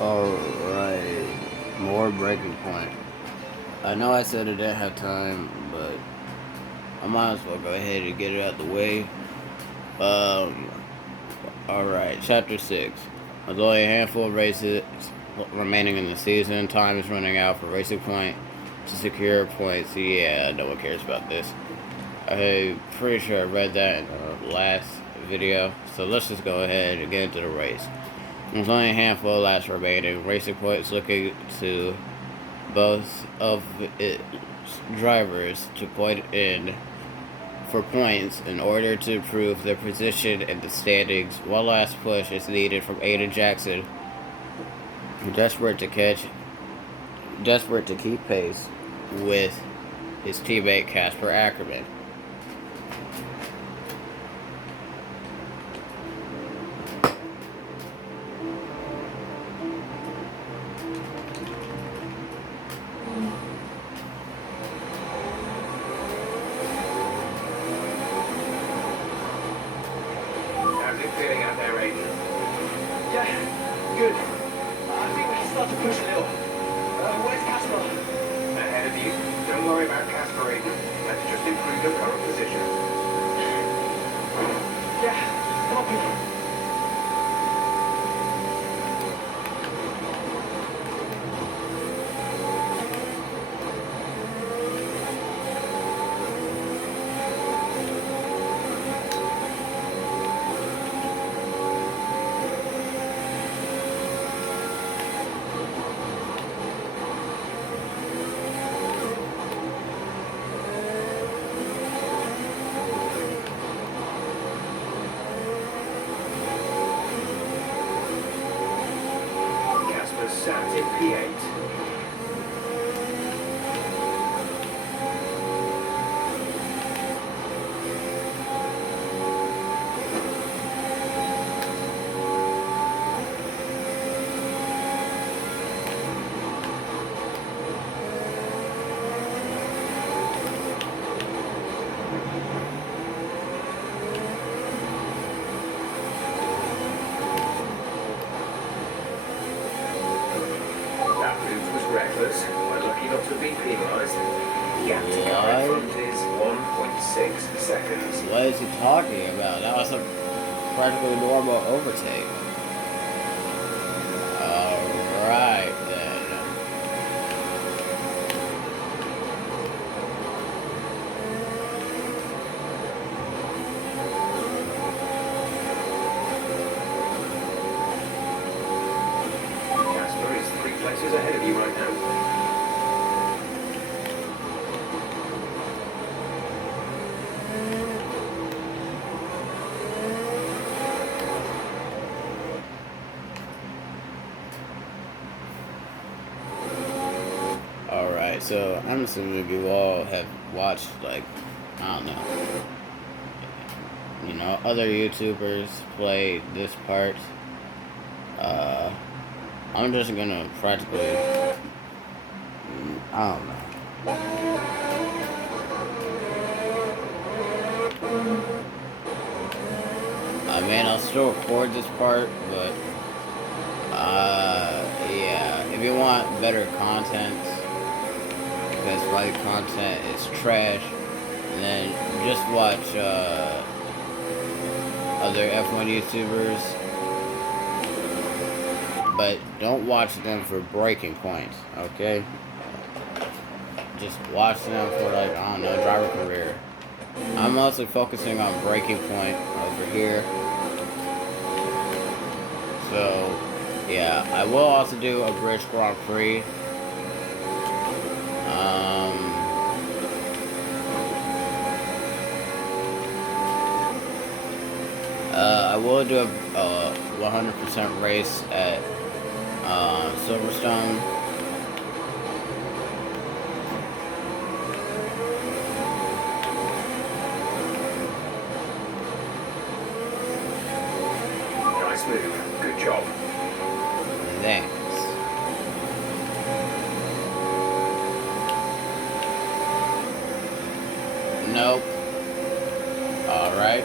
Alright, more breaking point. I know I said I didn't have time, but I might as well go ahead and get it out the way. Alright, Chapter 6. There's only a handful of races remaining in the season. Time is running out for Racing Point to secure points. Yeah, no one cares about this. I'm pretty sure I read that in the last video. So let's just go ahead and get into the race. There's only a handful of laps remaining. Racing Point is looking to both of its drivers to point in for points in order to improve their position in the standings. One last push is needed from Aiden Jackson, desperate to keep pace with his teammate Casper Ackerman. How's it feeling out there, Aiden? Yeah, good. I think we can start to push a little. Where's Casper? Ahead of you. Don't worry about Casper, Aiden. Let's just improve your current position. Yeah, copy. Casper's sat in P8. That move was reckless. We're lucky not to have been penalised. The gap to car in front is 1.6 seconds. What is he talking about? That was a practically normal overtake. Alright then. Casper is 3 places ahead of you right now. Alright, so I'm assuming you all have watched, like, I don't know, other YouTubers play this part. I'm just gonna practically, I don't know. I mean, I'll still record this part, but, yeah, if you want better content, because my content is trash, then just watch, other F1 YouTubers, but don't watch them for breaking points, okay? Just watch them for, like, I don't know, driver career. I'm mostly focusing on breaking point over here. So, yeah, I will also do a British Grand Prix. I will do a 100% race at Silverstone. Nice move. Good job. Thanks. Nope. Alright.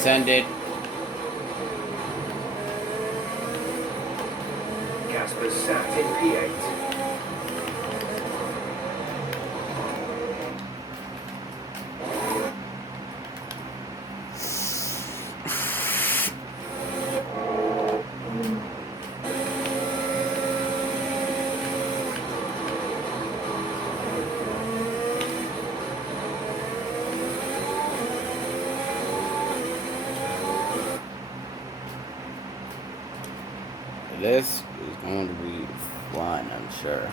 Send it. Casper sat in P8. This is going to be fun, I'm sure.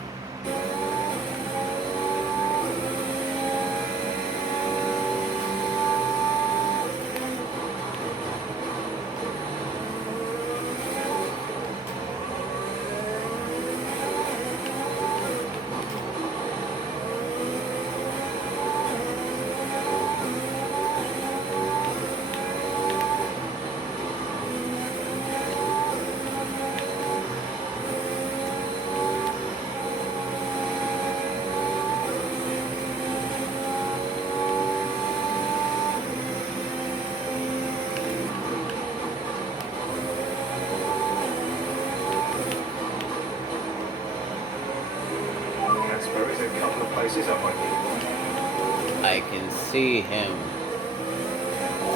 Casper is a couple of places up, I think. I can see him.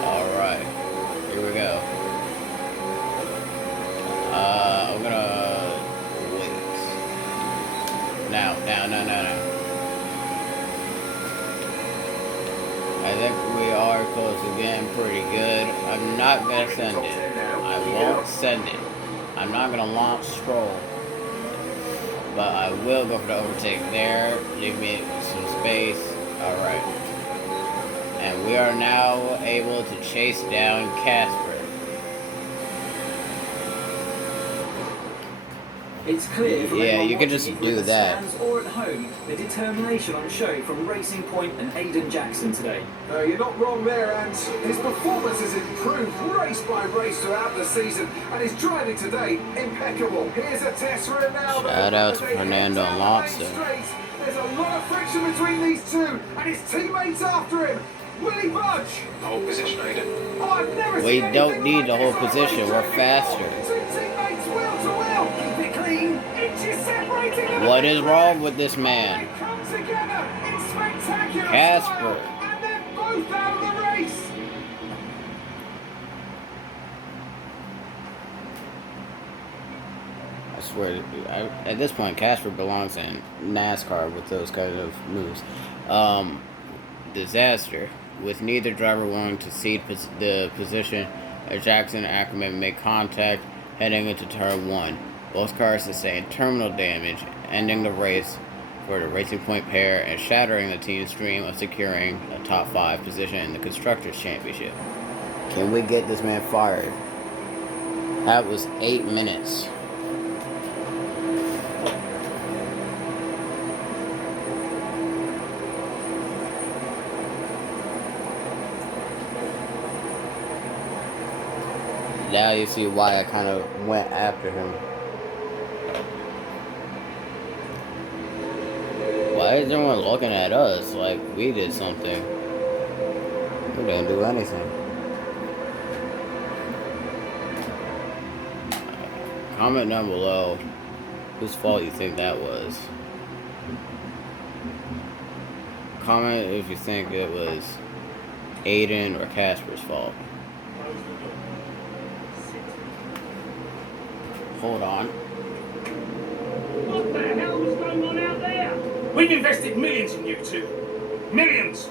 Alright. Here we go. I'm gonna wait. Now. I think we are close to getting pretty good. I'm not gonna send it. I won't send it. I'm not gonna launch Stroll. But I will go for the overtake there. Leave me some space. Alright. And we are now able to chase down Casper. It's clear from Yeah, anyone you can just watching it do in the that. stands or at home, the determination on show from Racing Point and Aiden Jackson today. No, you're not wrong there, and his performance has improved race by race throughout the season, and his driving today, impeccable. Here's a test for him now. Shout out to Fernando Alonso. There's a lot of friction between these two, and his teammates after him. Will he budge? Hold position, Aiden. Oh, I've never We seen don't anything need like to hold this on position, we're racetrack faster. before. Two teammates wheel to wheel. Keep it clean. Inches separating them. What is wrong with this man? They come together in spectacular Casper. style, and they're both out of the race. I swear, at this point, Casper belongs in NASCAR with those kind of moves. Disaster. With neither driver willing to cede the position, Jackson and Ackerman make contact heading into turn 1. Both cars sustained terminal damage, ending the race for the Racing Point pair and shattering the team's dream of securing a top 5 position in the Constructors' Championship. Can we get this man fired? That was 8 minutes. Now you see why I kind of went after him. Why is everyone looking at us like we did something? We didn't do anything. Comment down below whose fault you think that was. Comment if you think it was Aiden or Casper's fault. Hold on. What the hell was going on out there? We've invested millions in you two. Millions.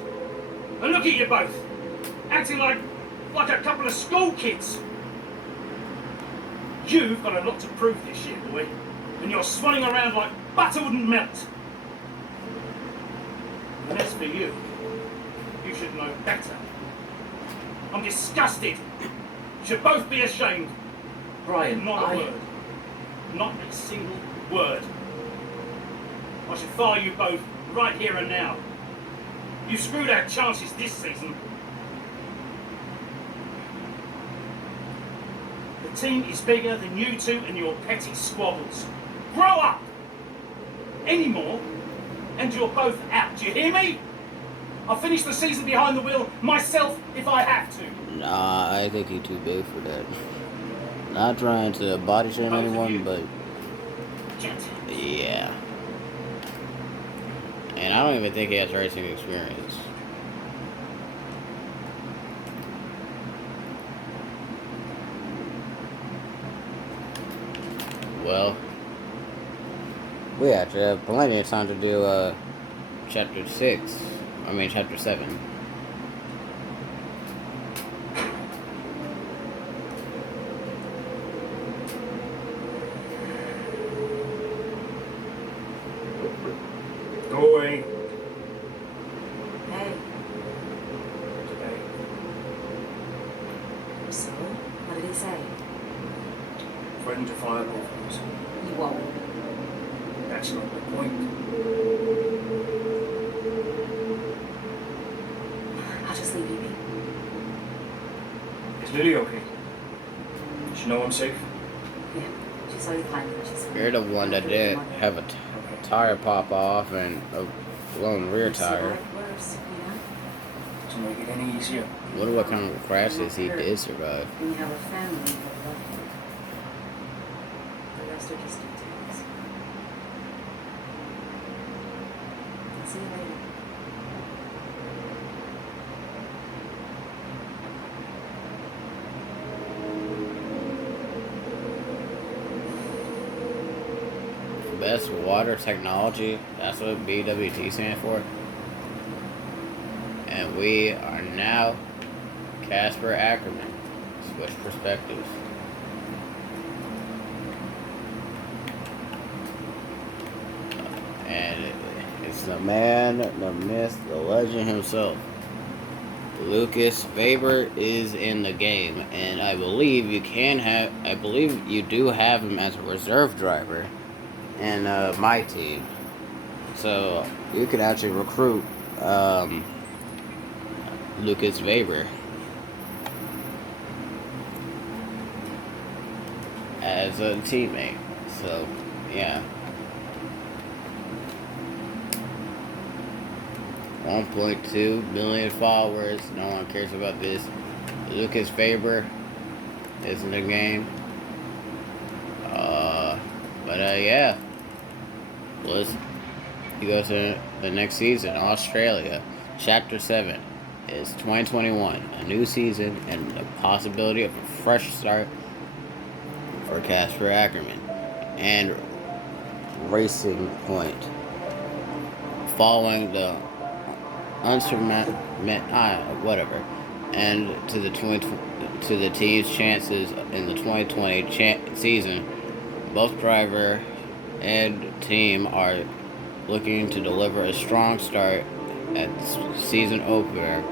And look at you both. Acting like a couple of school kids. You've got a lot to prove this year, boy. And you're swanning around like butter wouldn't melt. And as for you, you should know better. I'm disgusted. You should both be ashamed. Brian, Not a word. Not a single word. I should fire you both right here and now. You screwed our chances this season. The team is bigger than you two and your petty squabbles. Grow up! Any more, and you're both out. Do you hear me? I'll finish the season behind the wheel myself if I have to. Nah, I think he's too big for that. Not trying to body shame anyone, but yeah. And I don't even think he has racing experience. Well, we actually have plenty of time to do chapter 7. Go away. Hey, Today. so what did he say? Threatened to fire both of us. You won't. That's not the point. I'll just leave you be. Is Lily okay? Does she know I'm safe? Yeah, she saw you climb and she's You're the one that did have a tire pop off and a blown rear tire. Worse, you know? Doesn't make it any easier. Wonder what kind of crashes he did survive. When you have a family that love you. The rest are just details. I'll see you later. Best water technology, that's what BWT stands for. And we are now Casper Ackerman. Switch perspectives. And it's the man, the myth, the legend himself. Lucas Faber is in the game, and I believe you do have him as a reserve driver in my team. So you could actually recruit Lucas Faber as a teammate. So yeah. 1.2 million followers. No one cares about this. Lucas Faber is in the game. Yeah. You go to the next season, Australia. Chapter 7 is 2021. A new season and the possibility of a fresh start for Casper Ackerman. And Racing Point. Following the whatever, and to the team's chances in the 2020 season, both driver and team are looking to deliver a strong start at season opener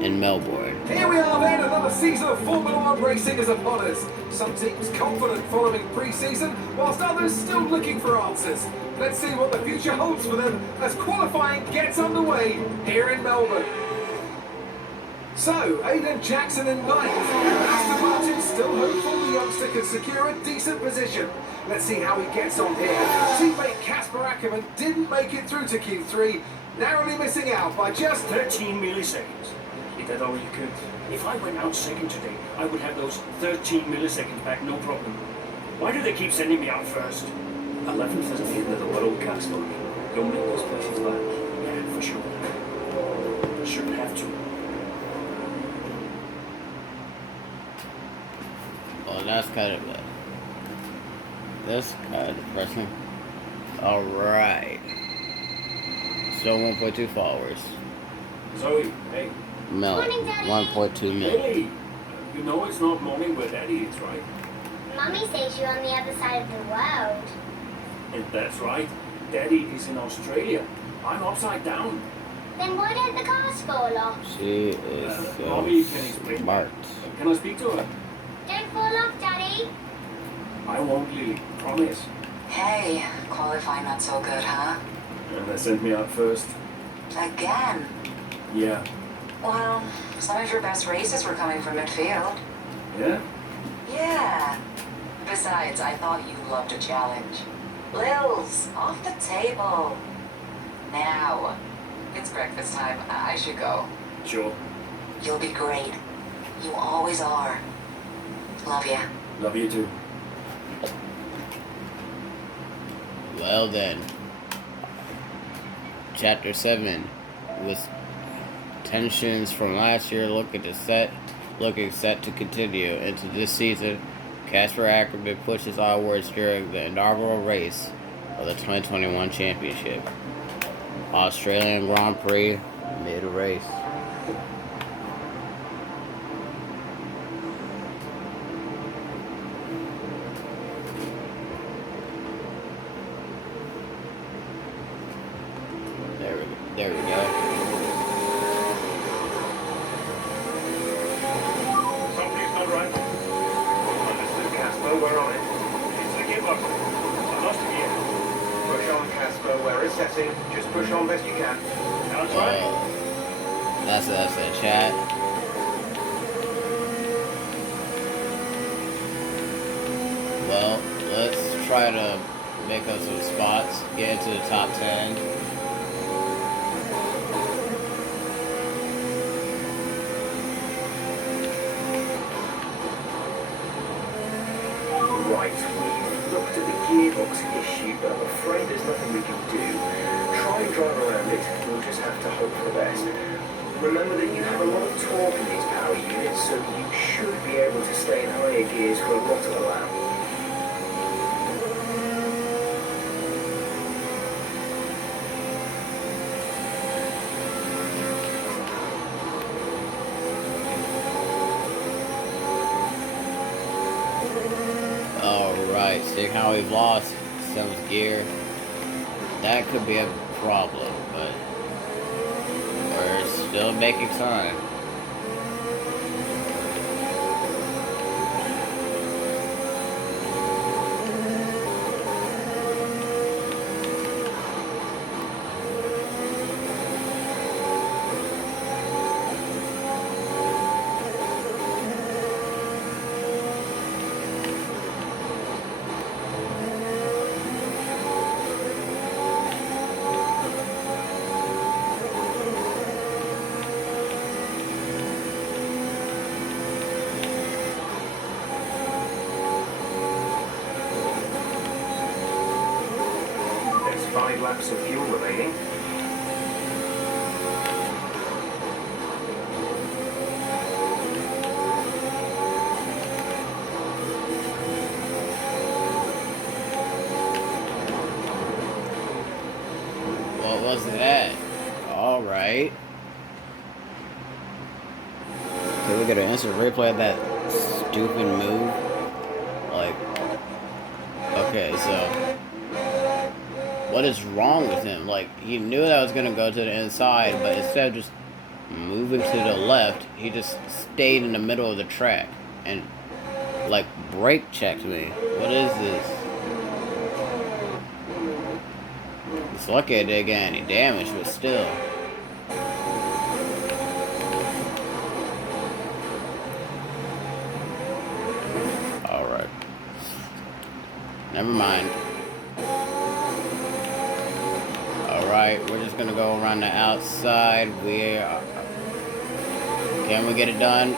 in Melbourne. Here we are then, another season of Formula One racing is upon us. Some teams confident following pre-season, whilst others still looking for answers. Let's see what the future holds for them as qualifying gets underway here in Melbourne. So, Aiden Jackson in ninth. Aston Martin still hopeful the youngster can secure a decent position. Let's see how he gets on here. Teammate Casper Ackerman didn't make it through to Q3, narrowly missing out by just 13 milliseconds. Is that all you could? If I went out second today, I would have those 13 milliseconds back, no problem. Why do they keep sending me out first? 11th isn't the end of the world, Casper. You'll make those places back. Yeah, for sure. Shouldn't have to. Oh, that's kind of depressing. Alright. Still 1.2 followers. Zoe, hey. Million. 1.2 million. Hey! You know it's not morning where Daddy is, right? Mummy says you're on the other side of the world. And that's right. Daddy is in Australia. I'm upside down. Then why don't the cars fall off? She is Mommy so can explain. smart. Can I speak to her? Don't fall off, Daddy. I won't, Lily. Promise. Hey, qualifying not so good, huh? And they sent me out first. Again? Yeah. Well, some of your best races were coming from midfield. Yeah? Yeah. Besides, I thought you loved a challenge. Lils, off the table. Now, It's breakfast time. I should go. Sure. You'll be great. You always are. Love ya. Love you too. Well then, Chapter 7, with tensions from last year looking set to continue into this season. Casper Ackerman pushes onwards during the inaugural race of the 2021 championship. Australian Grand Prix mid-race. There we go. Something's not right. Understood, Casper, we're on it. It's the gearbox. I lost a gear. Push on, Casper, we're resetting. Just push on best you can. Now it's right. That's a chat. Well, let's try to make us some spots, get into the top 10. Right, we've looked at the gearbox issue, but I'm afraid there's nothing we can do. Try and drive around it, we'll just have to hope for the best. Remember that you have a lot of torque in these power units, so you should be able to stay in higher gears for a lot of the lap. Alright, seeing how we've lost some gear, that could be a problem, but we're still making time. There's 5 laps of fuel remaining. What was that? Alright. Can we get an instant replay of that stupid move? Like, okay, so what is wrong with him? Like, he knew that I was gonna go to the inside, but instead of just moving to the left, he just stayed in the middle of the track and, like, brake checked me. What is this? It's lucky I didn't get any damage, but still. Alright. Never mind. Alright, we're just gonna go around the outside. Can we get it done?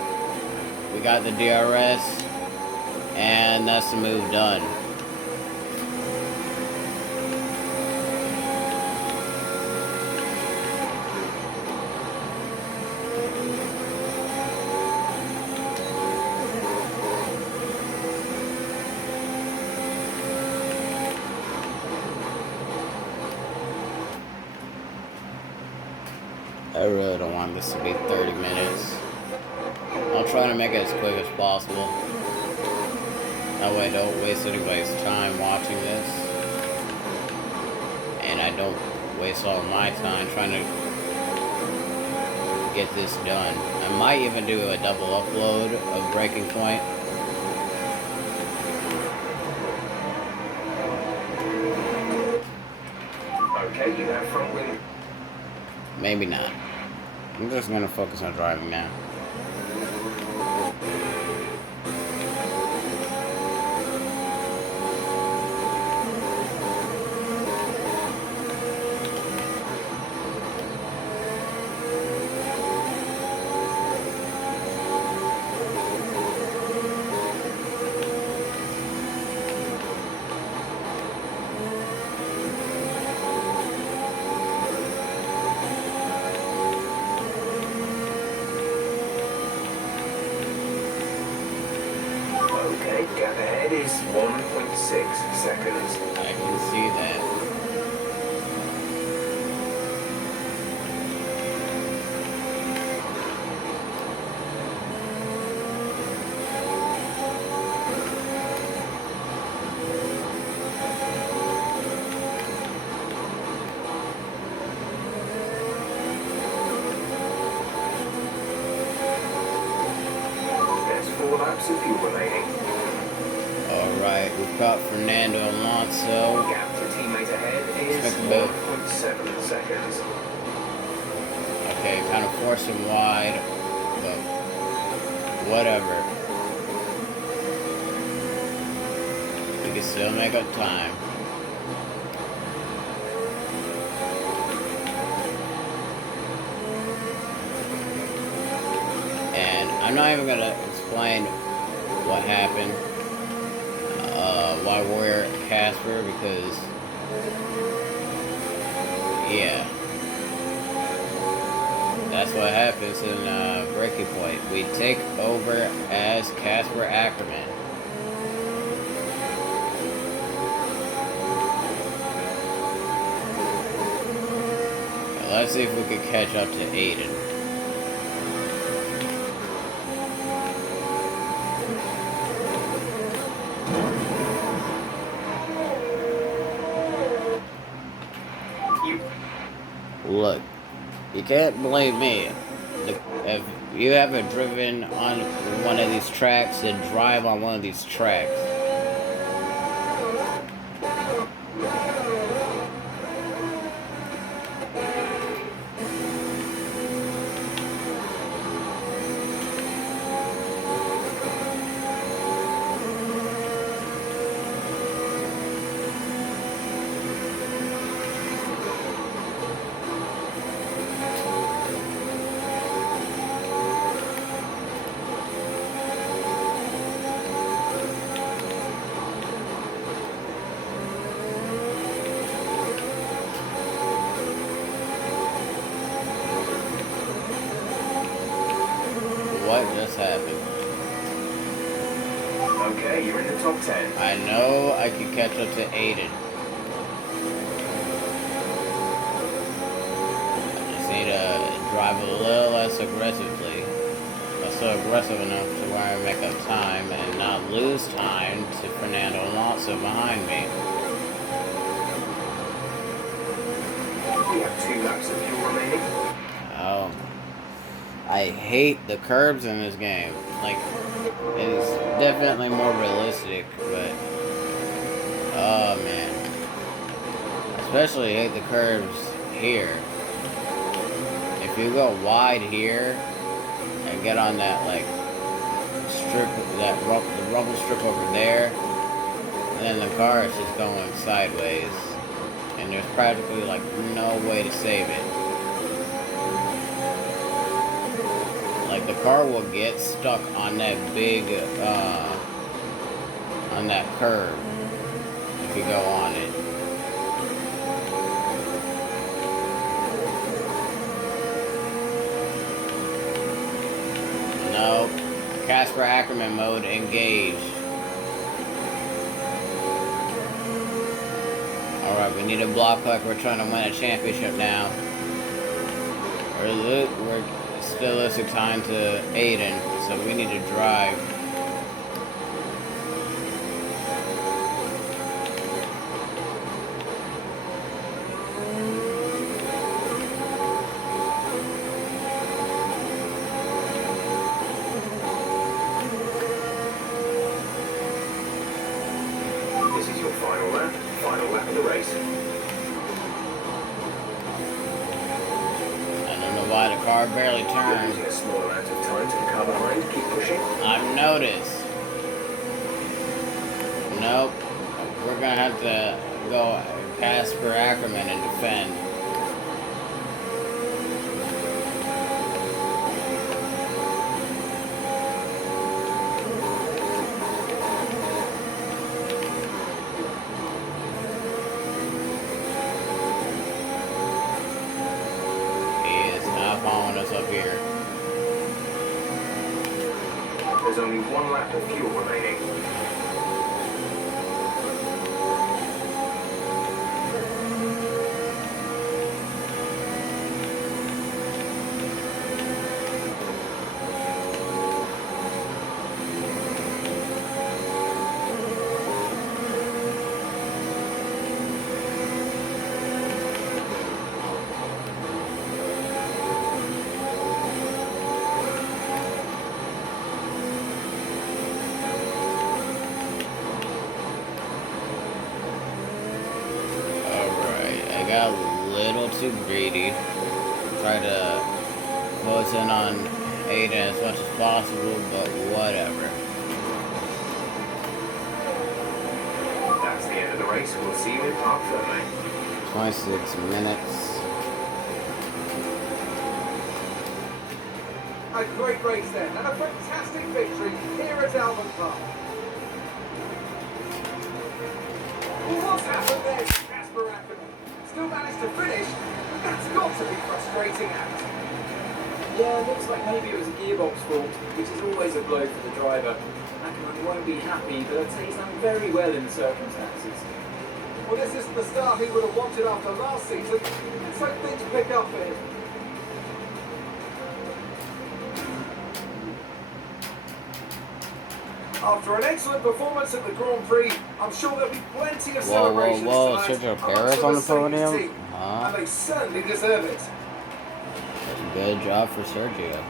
We got the DRS. And that's the move done. I really don't want this to be 30 minutes. I'll try to make it as quick as possible. That way I don't waste anybody's time watching this. And I don't waste all my time trying to get this done. I might even do a double upload of Breaking Point. Okay, you have front wheel. Maybe not. I'm just gonna focus on driving now. ahead is 1.6 seconds. I can see that. There's 4 laps of fuel remaining. Alright, we've got Fernando Alonso. Gap to teammate ahead is Expect about 1.7 seconds. Okay, kind of forced him wide, but whatever. We can still make up time. And I'm not even gonna explain what happened, why we're at Casper, because yeah. That's what happens in Breaking Point. We take over as Casper Ackerman. Let's see if we can catch up to Aiden. Look. You can't blame me. If you haven't driven on one of these tracks, then drive on one of these tracks. What just happened? Okay, you're in the top 10. I know I can catch up to Aiden. I just need to drive a little less aggressively. Not so aggressive enough to where I make up time and not lose time to Fernando Alonso behind me. We have 2 laps of fuel remaining. Oh. I hate the curbs in this game. Like, it's definitely more realistic, but oh man. Especially hate the curves here. If you go wide here and get on that like strip, the rumble strip over there, and then the car is just going sideways, and there's practically like no way to save it. Like the car will get stuck on that big, on that curve if you go on it. No, Casper Ackerman mode engaged. Alright, we need to block like we're trying to win a championship now. We're still losing time to Aiden, so we need to drive. This is your final lap of the race. Why the car barely You're turned. losing a small amount of time to the car behind. Keep pushing. I've noticed. Nope. We're gonna have to go Casper Ackerman and defend. Up here. There's only 1 lap of fuel remaining. little too greedy. Try to close in on Aiden as much as possible, but whatever. That's the end of the race. We'll see you in Park Ferme. 26 minutes. A great race then, and a fantastic victory here at Albert Park. Well, what's happened there to Casper Ackerman? Still managed to finish, but that's got to be frustrating act. Yeah, looks like maybe it was a gearbox fault, which is always a blow for the driver. Ackerman won't be happy, but I'd say he's done very well in the circumstances. Well, this isn't the start he would have wanted after last season. Let's hope things pick up for him. After an excellent performance at the Grand Prix, I'm sure there'll be plenty of celebrations whoa, tonight Sergio amongst Perez the on the Mercedes podium? team. Huh? And they certainly deserve it. Good job for Sergio.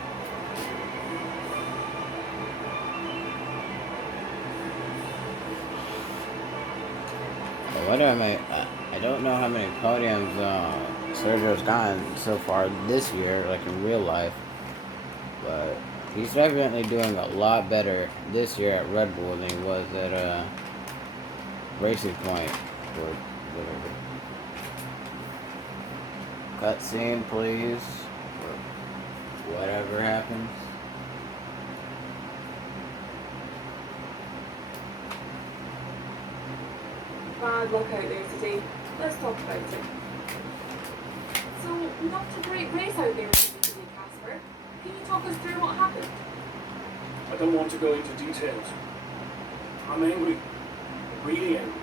I don't know how many podiums Sergio's gotten so far this year, like in real life, but he's definitely doing a lot better this year at Red Bull than he was at Racing Point or whatever. Cutscene, please, or whatever happens. Bad luck out there today. Let's talk about it. So, not a great race out there today, Casper. Can you talk us through what happened? I don't want to go into details. I'm angry. Really angry.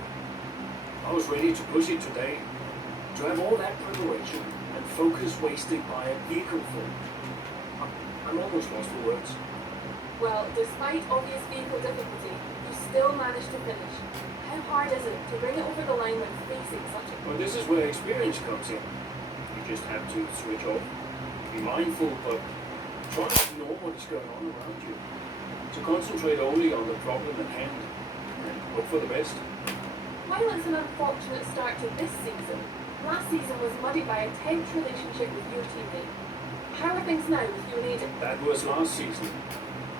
I was ready to push it today. To have all that preparation and focus wasted by a vehicle fault. I'm almost lost for words. Well, despite obvious vehicle difficulty, you still managed to finish. How hard is it to bring it over the line when facing such a... Well, this is where experience comes in. You just have to switch off. Be mindful, but try to ignore what is going on around you. To concentrate only on the problem at hand and hope for the best. While it's an unfortunate start to this season, last season was muddied by a tense relationship with your teammate. How are things now with you and Aiden? That was last season.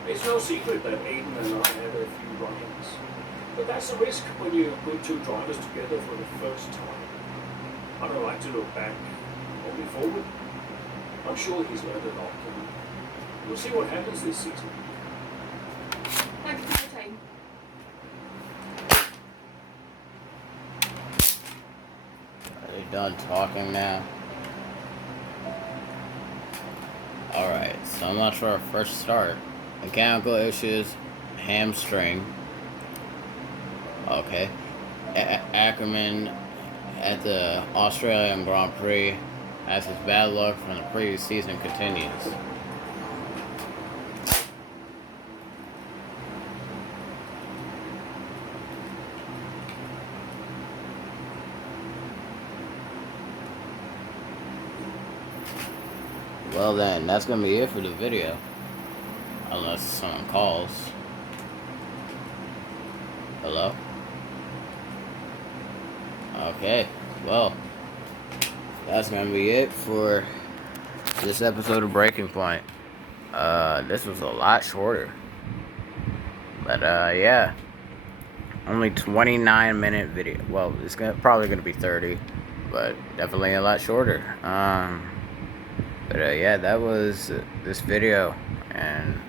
It's no secret that Aiden and I had a few run-ins. But that's a risk when you put two drivers together for the first time. I don't like to look back, only forward. I'm sure he's learned a lot, and we'll see what happens this season. Thank you for your time. Are they done talking now? Alright, so much for our first start. Mechanical issues, hamstring. Okay. Ackerman at the Australian Grand Prix as his bad luck from the previous season continues. Well then, that's gonna be it for the video. Unless someone calls. Hello? Okay, well, that's gonna be it for this episode of Breaking Point. This was a lot shorter. But, yeah. Only 29-minute video. Well, it's probably gonna be 30, but definitely a lot shorter. But, yeah, that was this video, and,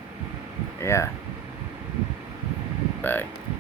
yeah. Bye.